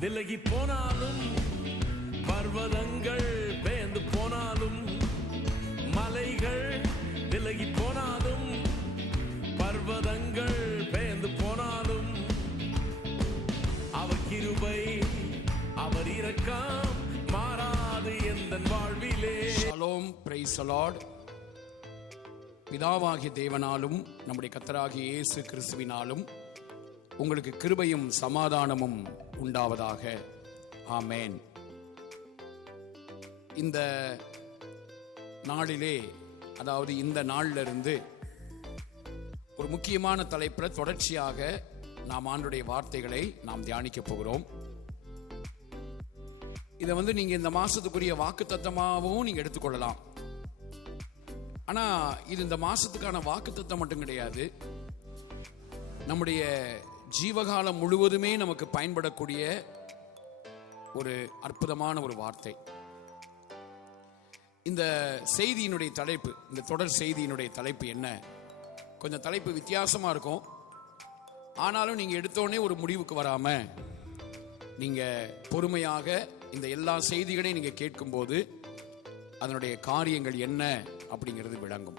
விலகி போனாலும் பர்வதங்கள் பேர்ந்து போனாலும் மலைகள் விலகி போனாலும் பர்வதங்கள் பேர்ந்து போனாலும் அவர் கிருபை அவர் இரக்கம் மாறாது எந்தன் வாழ்விலே. Shalom, praise the Lord. பிதாவாகிய தேவனாலும் நம்முடைய கர்த்தராகிய இயேசு கிறிஸ்துவினாலும் உங்களுக்கு கிருபையும் சமாதானமும் உண்டாவதாக. ஆமென். இந்த நாளிலே, அதாவது இந்த நாள்ல இருந்து ஒரு முக்கியமான தலைப்பில் தொடர்ச்சியாக நாம் ஆண்டுடைய வார்த்தைகளை நாம் தியானிக்க போகிறோம். இதை நீங்க இந்த மாசத்துக்குரிய வாக்குத்தத்தமாகவும் நீங்க எடுத்துக்கொள்ளலாம். ஆனா இது இந்த மாசத்துக்கான வாக்குத்தத்தம் மட்டும் கிடையாது, நம்முடைய ஜீவகாலம் முழுவதுமே நமக்கு பயன்படக்கூடிய ஒரு அற்புதமான ஒரு வார்த்தை. இந்த செய்தியினுடைய தலைப்பு, இந்த தொடர் செய்தியினுடைய தலைப்பு என்ன? கொஞ்சம் தலைப்பு வித்தியாசமா இருக்கும். ஆனாலும் நீங்க எடுத்தோடனே ஒரு முடிவுக்கு வராம நீங்க பொறுமையாக இந்த எல்லா செய்திகளையும் நீங்க கேட்கும்போது அதனுடைய காரியங்கள் என்ன அப்படிங்கிறது விளங்கும்.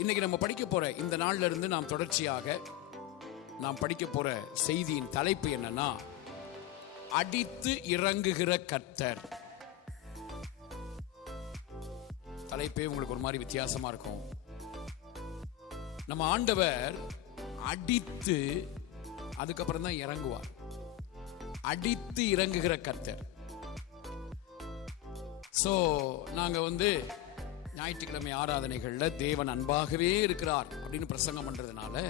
இன்னைக்கு நம்ம படிக்க போற இந்த நாள்ல இருந்து நாம் தொடர்ச்சியாக நாம் படிக்க போற செய்தியின் தலைப்பு என்னன்னா, அடித்து இறங்குகிற கர்த்தர். தலைப்பே உங்களுக்கு ஒரு மாதிரி வித்தியாசமா இருக்கும். நம்ம ஆண்டவர் அடித்து அதுக்கப்புறம் தான் இறங்குவார். அடித்து இறங்குகிற கர்த்தர். சோ நாங்க ஞாயிற்றுக்கிழமை ஆராதனைகள்ல தேவன் அன்பாகவே இருக்கிறார் அப்படின்னு பிரசங்கம் பண்றதுனால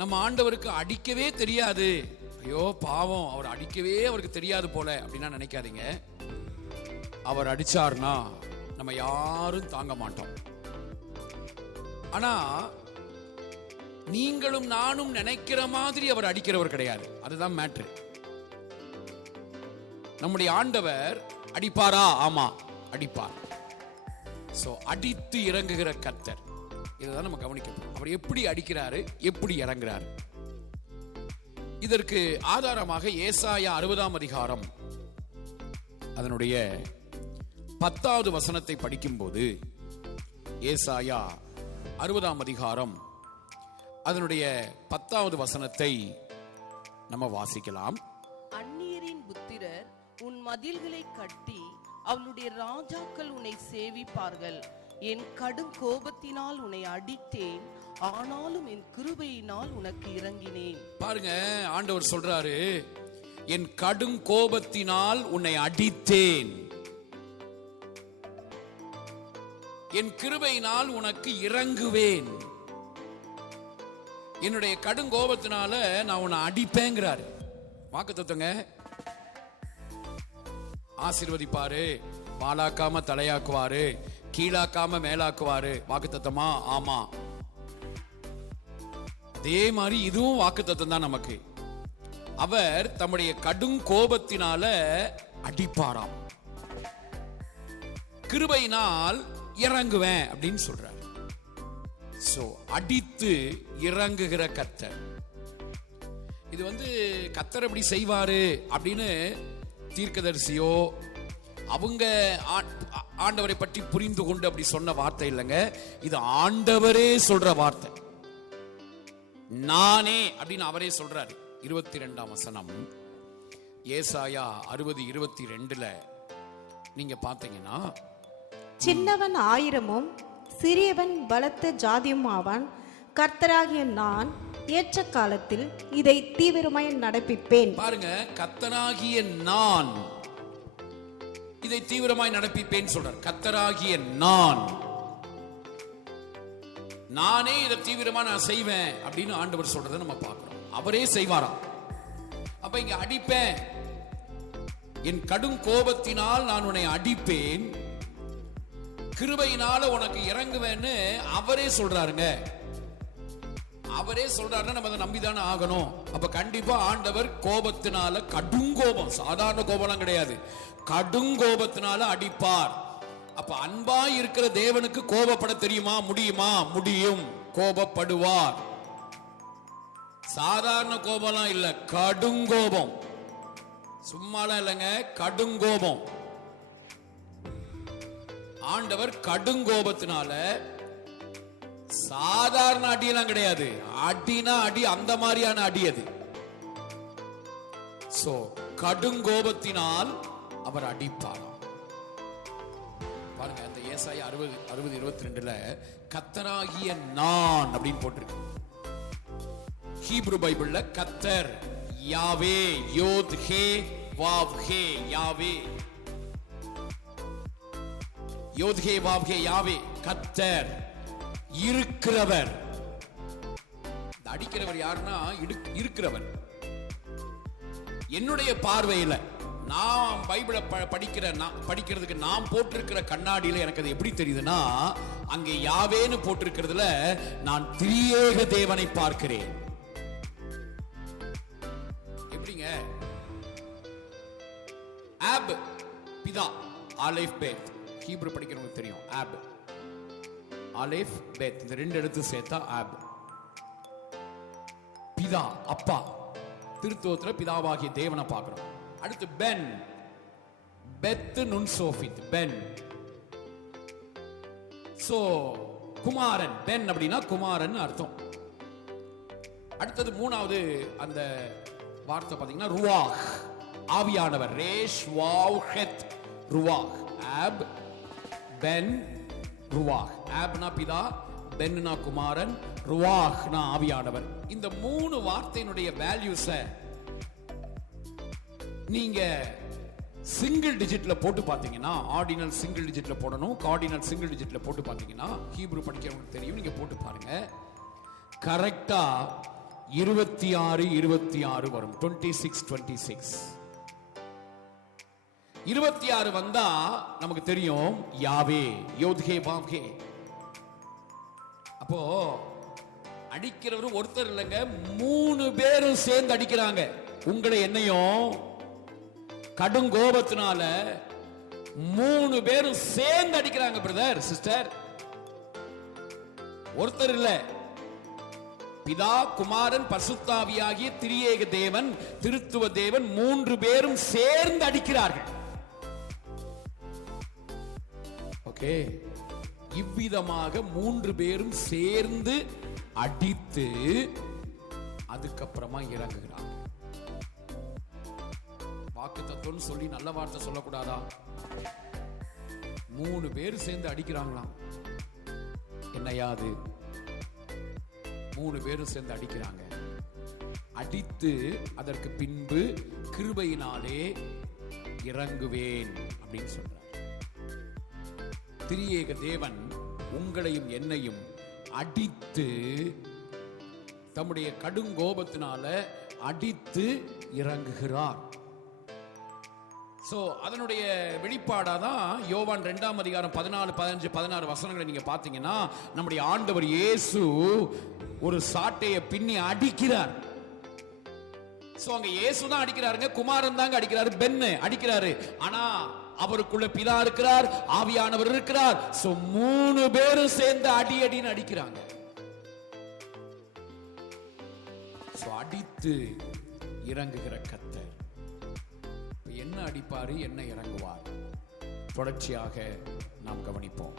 நம்ம ஆண்டவருக்கு அடிக்கவே தெரியாது, ஐயோ பாவம் அவர் அடிக்கவே அவருக்கு தெரியாது போல அப்படின்னா நினைக்காதீங்க. அவர் அடிச்சார்னா நம்ம யாரும் தாங்க மாட்டோம். ஆனா நீங்களும் நானும் நினைக்கிற மாதிரி அவர் அடிக்கிறவர் கிடையாது. அதுதான் மேட்ரு. நம்முடைய ஆண்டவர் அடிப்பாரா? ஆமா, அடிப்பார். சோ அடித்து இறங்குகிற கர்த்தர், இதுதான் நம்ம கவனிக்கணும். அவர் எப்படி அடிக்கிறாரு, எப்படி இறங்குறாரு. இதற்கு ஆதாரமாக ஏசாயா 60ஆம் அதிகாரம் அதனுடைய 10வது வசனத்தை படிக்கும்போது, ஏசாயா 60ஆம் அதிகாரம் அதனுடைய 10வது வசனத்தை நம்ம வாசிக்கலாம். அந்நியரின் புத்திரர் உன் மதில்களை கட்டி அவளுடைய ராஜாக்கள் உன்னை சேவிப்பார்கள். என் கடும் கோபத்தினால் உன்னை அடித்தேன், ஆனாலும் என் கிருபையினால் உனக்கு இறங்கினேன். பாருங்க, ஆண்டவர் சொல்றாரு, என் கடும் கோபத்தினால் உன்னை அடித்தேன், என் கிருபையினால் உனக்கு இறங்குவேன். என்னுடைய கடும் கோபத்தினால நான் உன்னை அடிப்பேங்கிறாரு. வாக்குத்தத்தங்க. ஆசீர்வதிப்பாரு, பாலாக்காம தலையாக்குவாரு, கீழாக்காம மேலாக்குவாரு. வாக்குத்தத்தமா? ஆமா. அதே மாதிரி இதுவும் வாக்குத்தத்தம் தான் நமக்கு. அவர் தம்முடைய கடும் கோபத்தினால அடிப்பாராம், கிருபையினால் இறங்குவேன் அப்படின்னு சொல்றார். சோ அடித்து இறங்குகிற கர்த்தர். இது கர்த்தர் எப்படி செய்வாரு அப்படின்னு தீர்க்கதரிசியோ அவங்க ஆண்டவரை பற்றி புரிந்து கொண்டு அப்படி சொன்ன வார்த்தை இல்லைங்க. இது ஆண்டவரே சொல்ற வார்த்தை. நானே அப்படின்னு அவரே சொல்றாரு. 22ஆம் வசனம் ஏசாயா 60:22 நீங்க பாத்தீங்கன்னா, சின்னவன் 1000மும் சிறியவன் பலத்த ஜாதியும் ஆவான். கர்த்தராகிய நான் ஏற்ற காலத்தில் இதை தீவிரமாய் நடப்பிப்பேன். பாருங்க, கர்த்தராகிய நான் இதை தீவிரமாய் நடப்பிப்பேன் சொல்றார். கர்த்தராகிய நானே இதை தீவிரமா நான் செய்வேன் அப்படின்னு ஆண்டவர் சொல்றதை நம்ம பார்க்கிறோம். அவரே செய்வாராம். அப்ப இங்க அடிப்பேன், என் கடும் கோபத்தினால் நான் உன்னை அடிப்பேன், கிருபையினால உனக்கு இறங்குவேன்னு அவரே சொல்றாருங்க. அவரே சொல்றாருன்னா நம்ம அதை நம்பிதானே ஆகணும். அப்ப கண்டிப்பா ஆண்டவர் கோபத்தினால, கடும் கோபம், சாதாரண கோபம் கிடையாது, கடும் கோபத்தினால அடிப்பார். அப்ப அன்பா இருக்கிற தேவனுக்கு கோபப்பட தெரியுமா? முடியுமா? முடியும். கோபப்படுவார். சாதாரண கோபம்லாம் இல்ல, கடுங்கோபம். சும்மாலாம் இல்லைங்க, கடுங்கோபம். ஆண்டவர் கடுங்கோபத்தினால, சாதாரண அடியெல்லாம் கிடையாது, அடினா அடி, அந்த மாதிரியான அடி அது. சோ கடுங்கோபத்தினால் அவர் அடிப்பாராம். பாருங்க, அந்த ஏசாயா 60:22 கர்த்தராகிய நான் அப்படின்னு போட்டிருக்கு. ஹீப்ரு பைபிள்ல கர்த்தர், யாவே, யோத் ஹே வாவ் ஹே, யாவே, யோத் ஹே வாவ் ஹே, யாவே, கர்த்தர், இருக்கிறவர். அடிக்கிறவர் யாருன்னா இருக்கிறவர். என்னுடைய பார்வையில, நான் பைபிளை படிக்கிறதுக்கு நான் போட்டிருக்கிற கண்ணாடியில எனக்கு அது எப்படி தெரியுதுன்னா, அங்கே யாவேன்னு போட்டிருக்கிறதுல நான் திரியேக தேவனை பார்க்கிறேன். எப்படிங்க? ஆப் பிதா, ஆலேஃப் பேத். ஹீப்ரு படிக்கிறவங்களுக்கு தெரியும். ஆப், ஆலேஃப் பேத், இந்த ரெண்டு எழுத்து சேர்த்தா ஆப். பிதா, அப்பா. திருத்துவத்துல பிதாவாகிய தேவனை பார்க்கிறோம். அடுத்து பென், பெத் நுன் சோஃபித், பென். சோ குமாரன், பென் அப்படின்னா குமாரன் அர்த்தம். அடுத்தது மூணாவது அந்த வார்த்தை பாத்தீங்கன்னா ருவாஹ், ஆவியானவர். ரேஷ் வாவ் ஹெத், ருவாஹ். ஆப், பென், ருவாஹ். ஆப்னா பிதா, பென்னா குமாரன், ருவாஹ்னா ஆவியானவர். இந்த மூணு வார்த்தையினுடைய வேல்யூஸ நீங்க சிங்கிள் டிஜிட்ல போட்டு பாத்தீங்கன்னா, ஆர்டினல் சிங்கிள் டிஜிட்ல போடணும், கார்டினல் சிங்கிள் டிஜிட்ல போட்டு பாத்தீங்கன்னா, ஹீப்ரு படிக்கிறவங்களுக்கு தெரியும், நீங்க போட்டு பாருங்க, கரெக்டா 26 வரும். 26 26 வந்தா நமக்கு தெரியும் யாவே, யோத்ஹே வாவ்ஹே. அப்போ அடிக்கிறவர் ஒருத்தர் இல்லைங்க, 3 பேரும் சேர்ந்து அடிக்கிறாங்க. உங்களை என்னையும் கடுங்கோபத்தினால 3 பேரும் சேர்ந்து அடிக்கிறாங்க பிரதர், சிஸ்டர். ஒருத்தர் இல்ல, பிதா, குமாரன், பரிசுத்தாவியாகிய திரியேக தேவன், திருத்துவ தேவன் 3 பேரும் சேர்ந்து அடிக்கிறார்கள். ஓகே, இவ்விதமாக 3 பேரும் சேர்ந்து அடித்து அதுக்கப்புறமா இறங்குகிறார். வாக்கு தத்துவம் சொல்லி நல்ல வார்த்தை சொல்லக்கூடாதா? 3 பேர் சேர்ந்து அடிக்கிறாங்களாம். என்னையாது 3 பேரும் சேர்ந்து அடிக்கிறாங்க. அடித்து அதற்கு பின்பு கிருபையினாலே இறங்குவேன் அப்படின்னு சொல்றார். திரியேக தேவன் உங்களையும் என்னையும் அடித்து, தம்முடைய கடுங்கோபத்தினால அடித்து இறங்குகிறார். சோ அதனுடைய வெளிப்பாடாதான் யோவான் 2ஆம் அதிகாரம் 14, 15, 16 வசனங்களை நீங்க பாத்தீங்கன்னா, நம்முடைய ஆண்டவர் இயேசு ஒரு சாட்டையை பின்னி அடிக்கிறார். சோ அங்க இயேசு தான் அடிக்கிறாருங்க, குமாரன் தாங்க அடிக்கிறாரு, பென்னு அடிக்கிறாரு. ஆனா அவருக்குள்ள பிதா இருக்கிறார், ஆவியானவர் இருக்கிறார். சோ 3 பேரும் சேர்ந்து அடி அடின்னு அடிக்கிறாங்க. சோ அடித்து இறங்குகிற கர்த்தர் என்ன அடிப்பாரு, என்ன இறங்குவார், தொடர்ச்சியாக நாம் கவனிப்போம்.